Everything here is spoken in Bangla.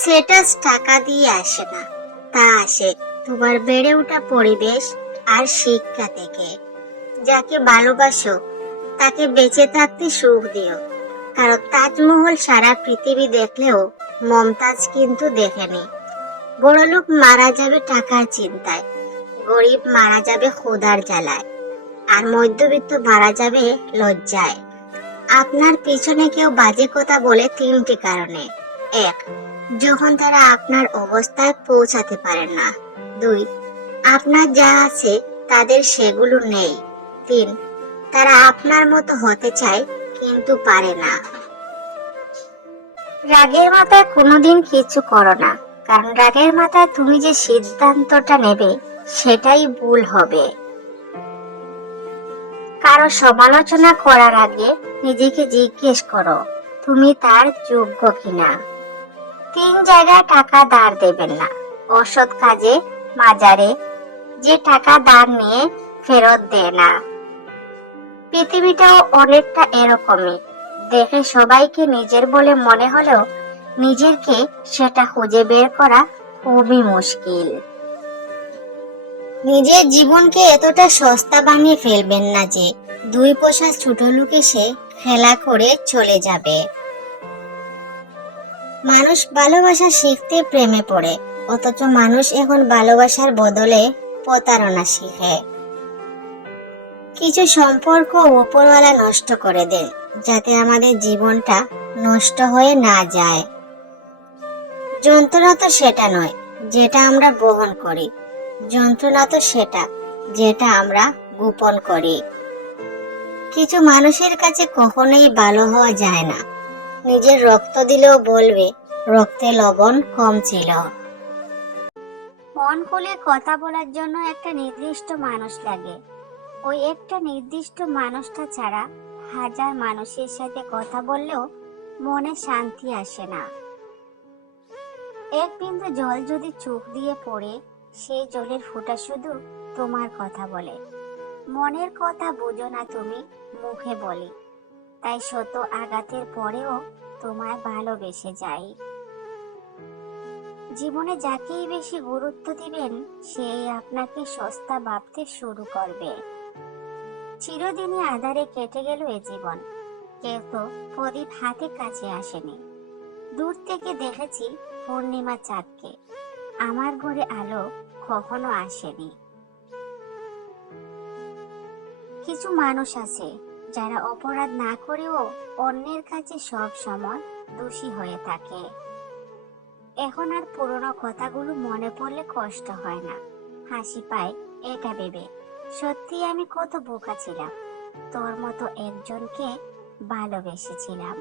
সেটা টাকা দিয়ে আসে না, তা আসে তোমার বেড়ে ওঠা পরিবেশ আর শিক্ষা থেকে। যাকে ভালোবাসো তাকে বেঁচে থাকতে সুখ দিও, কারণ তাজমহল সারা পৃথিবী দেখলেও মমতাজ কিন্তু দেখেনি। বড়লোক মারা যাবে টাকার চিন্তায়, গরিব মারা যাবে ক্ষুধার জ্বালায়, আর মধ্যবিত্ত মারা যাবে লজ্জায়। আপনার পিছনে কেউ বাজে কথা বলে তিনটি কারণে: এক, যখন তারা আপনার অবস্থায় পৌঁছাতে পারে না। দুই, আপনার যা আছে তাদের সেগুলো নেই। তিন, তারা আপনার মতো হতে চায় কিন্তু পারে না। রাগের মাথায় কোনোদিন কিছু করো না, কারণ রাগের মাথায় তুমি যে সিদ্ধান্তটা নেবে সেটাই ভুল হবে। কারো সমালোচনা করার আগে নিজেকে জিজ্ঞেস করো তুমি তার যোগ্য কিনা। তিন জায়গায় টাকা ধার দেবেন না: অসৎ কাজে, মাজারে, যে টাকা ধার নিয়ে ফেরত দেয় না। পৃথিবীটাও অনেকটা এরকমই, দেখে সবাইকে নিজের বলে মনে হলেও নিজেকে সেটা খুঁজে বের করা খুবই মুশকিল। নিজের জীবনকে এতটা সস্তা বানিয়ে ফেলবেন না যে দুই পয়সা ছোট লোক এসে খেলা করে চলে যাবে। মানুষ ভালোবাসা শিখতে প্রেমে পড়ে, অথচ মানুষ এখন ভালোবাসার বদলে প্রতারণা শিখে। কিছু সম্পর্ক উপরওয়ালা নষ্ট করে দেয় যাতে আমাদের জীবনটা নষ্ট হয়ে না যায়। যন্ত্রণা তো সেটা নয় যেটা আমরা বহন করি, যন্ত্রণা তো সেটা যেটা আমরা গোপন করি। কিছু মানুষের কাছে কখনোই ভালো হওয়া যায় না, নিজের রক্ত দিলেও বলবে রক্তে লবণ কম ছিল। মন খুলে কথা বলার জন্য একটা নির্দিষ্ট মানুষ লাগে, ওই একটা নির্দিষ্ট মানুষটা ছাড়া হাজার মানুষের সাথে কথা বললেও মনে শান্তি আসে না। এক বিন্দু জল যদি চোখ দিয়ে পড়ে, সেই জলের ফোঁটা শুধু তোমার কথা বলে। মনের কথা বোঝো না তুমি, মুখে বলি, তাই শত আঘাতের পরেও তোমায় ভালোবেসে যাই। জীবনে যাকেই বেশি গুরুত্ব দিবেন সেই আপনাকে সস্তা ভাবতে শুরু করবে। চিরদিনই আঁধারে কেটে গেল এ জীবন, কেউ তো প্রদীপ হাতে কাছে আসেনি। দূর থেকে দেখেছি পূর্ণিমা চাঁদকে, আমার ঘরে আলো কখনো আসেনি। কিছু মানুষ আছে যারা অপরাধ না করেও অন্যের কাছে সব সময় দোষী হয়ে থাকে। এখন আর পুরনো কথাগুলো মনে পড়লে কষ্ট হয় না, হাসি পায় এটা ভেবে সত্যি আমি কত বোকা ছিলাম, তোর মতো একজনকে ভালোবেসেছিলাম।